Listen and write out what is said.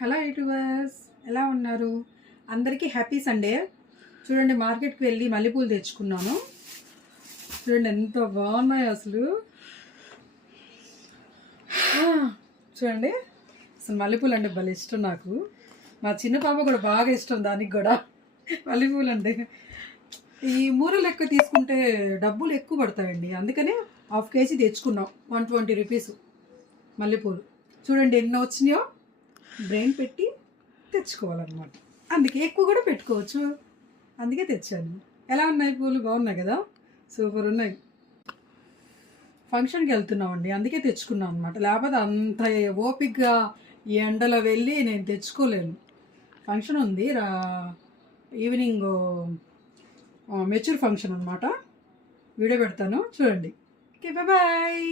Hello YouTubers, ఎలా ఉన్నారు? అందరికీ హ్యాపీ సండే. చూడండి, మార్కెట్కి వెళ్ళి మల్లెపూలు తెచ్చుకున్నాను. చూడండి ఎంత బాగున్నాయో అసలు. చూడండి, అసలు మల్లెపూలు అంటే భలే ఇష్టం నాకు. మా చిన్న పాప కూడా బాగా ఇష్టం, దానికి కూడా మల్లెపూలు అంటే. ఈ మూరలు ఎక్కువ తీసుకుంటే డబ్బులు ఎక్కువ పడతాయండి, అందుకనే హాఫ్ కేజీ తెచ్చుకున్నాం. 120 రూపీస్ మల్లెపూలు. చూడండి ఎన్నో వచ్చినాయో. బ్రెయిన్ పెట్టి తెచ్చుకోవాలన్నమాట, అందుకే ఎక్కువ కూడా పెట్టుకోవచ్చు, అందుకే తెచ్చాను. ఎలా ఉన్నాయి పూలు? బాగున్నాయి కదా, సూపర్ ఉన్నాయి. ఫంక్షన్కి వెళ్తున్నామండి, అందుకే తెచ్చుకున్నాం అనమాట. లేకపోతే అంత ఓపిక్గా ఈ ఎండలో వెళ్ళి నేను తెచ్చుకోలేను. ఫంక్షన్ ఉంది ఈవినింగ్, మెచ్యూర్ ఫంక్షన్ అనమాట. వీడియో పెడతాను చూడండి. Okay, bye.